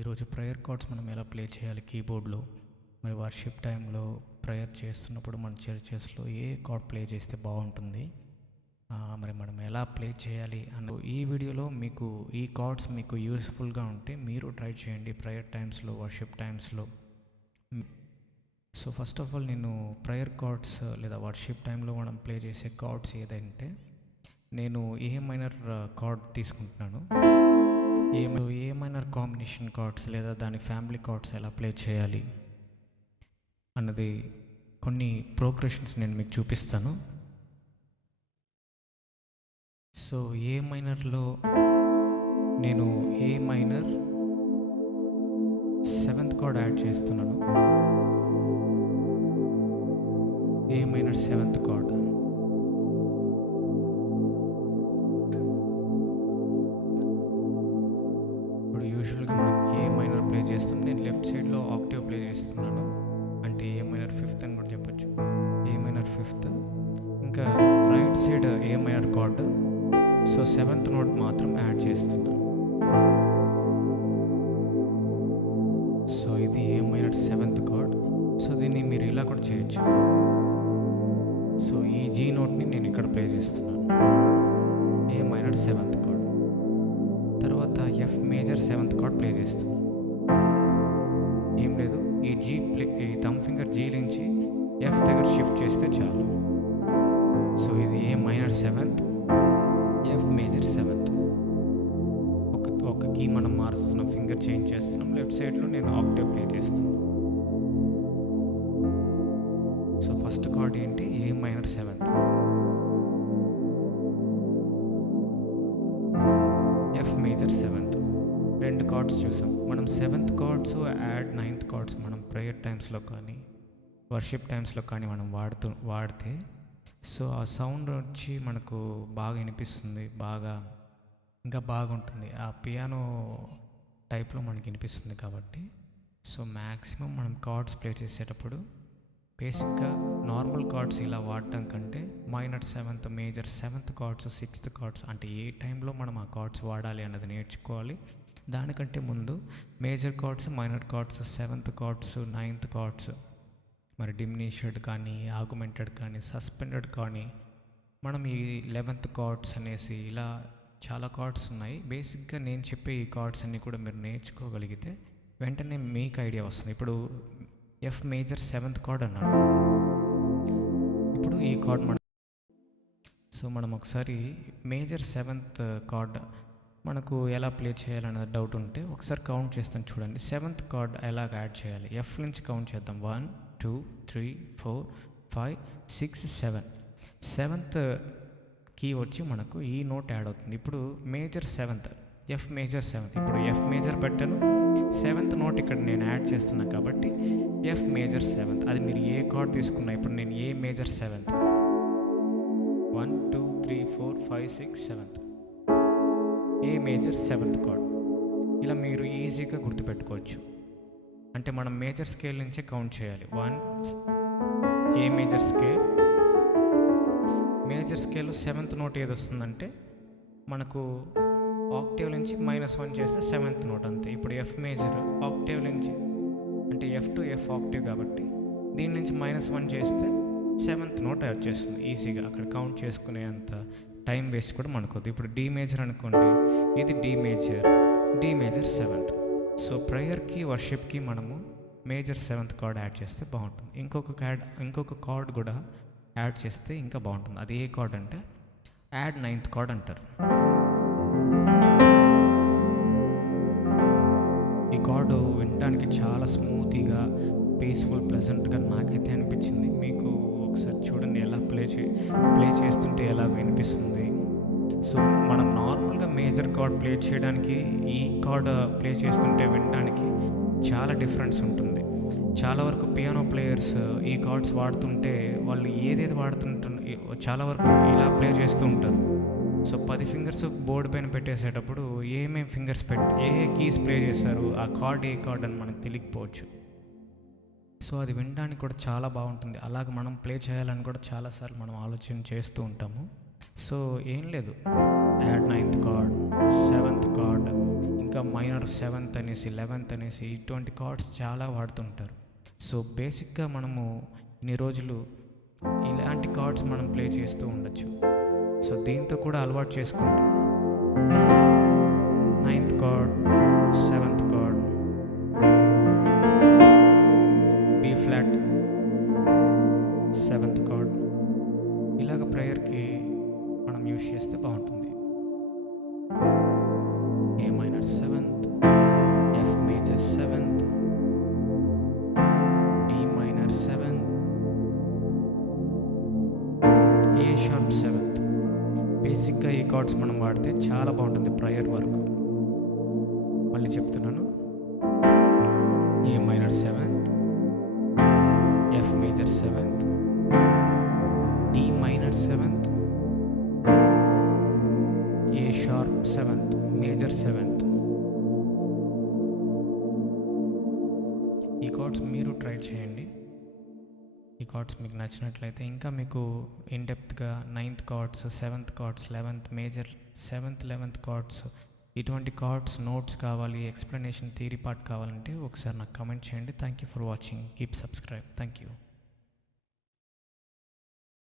ఈరోజు prayer cards మనం ఎలా ప్లే చేయాలి కీబోర్డ్లో, మరి వర్షిప్ టైంలో ప్రేయర్ చేస్తున్నప్పుడు మన చర్చెస్లో ఏ కార్డ్ ప్లే చేస్తే బాగుంటుంది, మరి మనం ఎలా ప్లే చేయాలి అన్న ఈ వీడియోలో మీకు ఈ కార్డ్స్ మీకు యూస్ఫుల్గా ఉంటే మీరు ట్రై చేయండి ప్రేయర్ టైమ్స్లో, వర్షిప్ టైమ్స్లో. సో ఫస్ట్ ఆఫ్ ఆల్ నేను ప్రేయర్ కార్డ్స్ లేదా వర్షిప్ టైంలో మనం ప్లే చేసే కార్డ్స్ ఏదంటే, నేను ఏ మైనర్ కార్డ్ తీసుకుంటున్నాను. ఏ మైనర్ కాంబినేషన్ కార్డ్స్ లేదా దాని ఫ్యామిలీ కార్డ్స్ ఎలా ప్లే చేయాలి అన్నది కొన్ని ప్రోగ్రెషన్స్ నేను మీకు చూపిస్తాను. సో ఏ మైనర్లో నేను ఏ మైనర్ 7th కార్డ్ యాడ్ చేస్తున్నాను. ఏ మైనర్ 7th కార్డ్. ఇప్పుడు యూజువల్గా మనం ఏ మైనర్ ప్లే చేస్తాం. నేను లెఫ్ట్ సైడ్లో ఆక్టివ్ ప్లే చేస్తున్నాను, అంటే ఏ మైనర్ 5th అని కూడా చెప్పచ్చు. A minor 5th. ఇంకా right side A minor chord. So 7th note మాత్రం యాడ్ చేస్తున్నాను. సో ఇది A minor 7th card. So దీన్ని మీరు ఇలా కూడా చేయొచ్చు. సో ఈ జీ నోట్ని నేను ఇక్కడ ప్లే చేస్తున్నాను, ఏ మైనర్ 7th కార్డ్. తర్వాత F major 7th card play చేస్తున్నాను. ఏం లేదు, ఈ జీ ఈ థమ్ ఫింగర్ జీ నుంచి ఎఫ్ దగ్గర షిఫ్ట్ చేస్తే చాలు. సో ఇది A minor 7th, F major 7th. ఒక కీ మనం మారుస్తున్నాం, ఫింగర్ చేంజ్ చేస్తున్నాం. లెఫ్ట్ సైడ్లో నేను ఆక్టివ్ ప్లే చేస్తున్నాను. సో ఫస్ట్ కార్డ్ ఏంటి, A minor 7th, F major 7th. 2 chords చూసాం మనం. 7th chords add 9th chords మనం ప్రేయర్ టైమ్స్లో కానీ వర్షిప్ టైమ్స్లో కానీ మనం వాడితే సో ఆ సౌండ్ వచ్చి మనకు బాగా వినిపిస్తుంది, ఇంకా బాగుంటుంది. ఆ పియానో టైప్లో మనకి వినిపిస్తుంది కాబట్టి సో మ్యాక్సిమం మనం కార్డ్స్ ప్లే చేసేటప్పుడు బేసిక్గా నార్మల్ కార్డ్స్ ఇలా వాడటం కంటే minor 7th, major 7th cards, 6th cards అంటే ఏ టైంలో మనం ఆ కార్డ్స్ వాడాలి అన్నది నేర్చుకోవాలి. దానికంటే ముందు major chords, minor chords, 7th chords, 9th chords, మరి డిమినిష్డ్ కానీ, ఆగ్మెంటెడ్ కానీ, సస్పెండెడ్ కానీ, మనం ఈ 11th కార్డ్స్ అనేసి ఇలా చాలా కార్డ్స్ ఉన్నాయి. బేసిక్గా నేను చెప్పే ఈ కార్డ్స్ అన్నీ కూడా మీరు నేర్చుకోగలిగితే వెంటనే మీకు ఐడియా వస్తుంది. ఇప్పుడు ఎఫ్ మేజర్ 7th కార్డ్ అన్నాడు. ఇప్పుడు ఈ కార్డ్ మనం ఒకసారి మేజర్ 7th కార్డ్ మనకు ఎలా ప్లే చేయాలన్న డౌట్ ఉంటే ఒకసారి కౌంట్ చేస్తాను చూడండి. 7th కార్డ్ ఎలాగ యాడ్ చేయాలి, ఎఫ్ నుంచి కౌంట్ చేద్దాం. 1 2 3 4 5 6 7. 7th కీ వచ్చి మనకు ఈ నోట్ యాడ్ అవుతుంది. ఇప్పుడు major 7th, F major 7th. ఇప్పుడు ఎఫ్ మేజర్ పెట్టాను, 7th నోట్ ఇక్కడ నేను యాడ్ చేస్తున్నాను కాబట్టి ఎఫ్ మేజర్ 7th. అది మీరు ఏ కార్డ్ తీసుకున్నా. ఇప్పుడు నేను a major 7th, 1 2 3 4 5 6 7th, a major 7th card. ఇలా మీరు ఈజీగా గుర్తుపెట్టుకోవచ్చు. అంటే మనం మేజర్ స్కేల్ నుంచే కౌంట్ చేయాలి. 1 ఏ మేజర్ స్కేల్. మేజర్ స్కేల్లో 7th నోట్ ఏది వస్తుందంటే మనకు ఆక్టేవ్ నుంచి -1 చేస్తే 7th నోట్ అంతే. ఇప్పుడు ఎఫ్ మేజర్ ఆక్టేవ్ నుంచి అంటే ఎఫ్ టు ఎఫ్ ఆక్టేవ్ కాబట్టి దీని నుంచి -1 చేస్తే 7th నోట్ వచ్చేస్తుంది ఈజీగా. అక్కడ కౌంట్ చేసుకునే అంత టైం వేస్ట్ కూడా మనకొద్దు. ఇప్పుడు డి మేజర్ అనుకోండి, ఇది డి మేజర్ 7th. సో ప్రేయర్కి, వర్షిప్కి మనము మేజర్ 7th కార్డ్ యాడ్ చేస్తే బాగుంటుంది. ఇంకొక కార్డ్ కూడా యాడ్ చేస్తే ఇంకా బాగుంటుంది. అది ఏ కార్డ్ అంటే యాడ్ 9th కార్డ్ అంటారు. ఈ కార్డు వినడానికి చాలా స్మూతీగా, పీస్ఫుల్, ప్లెజెంట్గా నాకైతే అనిపించింది. మీకు ఒకసారి చూడండి ఎలా ప్లే చేస్తుంటే ఎలా వినిపిస్తుంది. సో మనం నార్మల్గా మేజర్ కార్డ్ ప్లే చేయడానికి ఈ కార్డ్ ప్లే చేస్తుంటే వినడానికి చాలా డిఫరెన్స్ ఉంటుంది. చాలా వరకు పియానో ప్లేయర్స్ ఈ కార్డ్స్ వాడుతుంటే వాళ్ళు ఏదేది చాలా వరకు ఇలా ప్లే చేస్తూ ఉంటారు. సో 10 ఫింగర్స్ బోర్డు పైన పెట్టేసేటప్పుడు ఏమేమి ఫింగర్స్ ఏ కీస్ ప్లే చేశారు, ఆ కార్డ్ ఏ కార్డ్ అని మనకు తెలియకపోవచ్చు. సో అది వినడానికి కూడా చాలా బాగుంటుంది. అలాగ మనం ప్లే చేయాలని కూడా చాలాసార్లు మనం ఆలోచన చేస్తూ ఉంటాము. సో ఏం లేదు, add 9th chord, 7th card, ఇంకా మైనర్ 7th అనేసి 11th అనేసి ఇటువంటి కార్డ్స్ చాలా వాడుతుంటారు. సో బేసిక్గా మనము ఇన్ని రోజులు ఇలాంటి కార్డ్స్ మనం ప్లే చేస్తూ ఉండొచ్చు. సో దీంతో కూడా అలవాటు చేసుకుంటే 9th chord, 7th chord, B flat 7th chord, ఇలాగ ప్రేయర్కి మనం యూజ్ చేస్తే బాగుంటుంది. A minor 7th, F major 7th, D minor 7th, A sharp 7th. బేసిక్గా ఈ కార్డ్స్ మనం వాడితే చాలా బాగుంటుంది ప్రేయర్ వరకు. మళ్ళీ చెప్తున్నాను, A minor 7th, F major 7th, D minor 7th, A sharp 7th, major 7th. ఈ కార్డ్స్ మీరు ట్రై చేయండి. ఈ కార్డ్స్ మీకు నచ్చినట్లయితే ఇంకా మీకు ఇన్డెప్త్గా 9th cards, 7th cards, 11th major 7th 11th cards, ఇటువంటి కార్డ్స్ నోట్స్ కావాలి, ఎక్స్ప్లెనేషన్ థియరీ పార్ట్ కావాలంటే ఒకసారి నాకు కమెంట్ చేయండి. Thank you for watching. Keep subscribe. Thank you.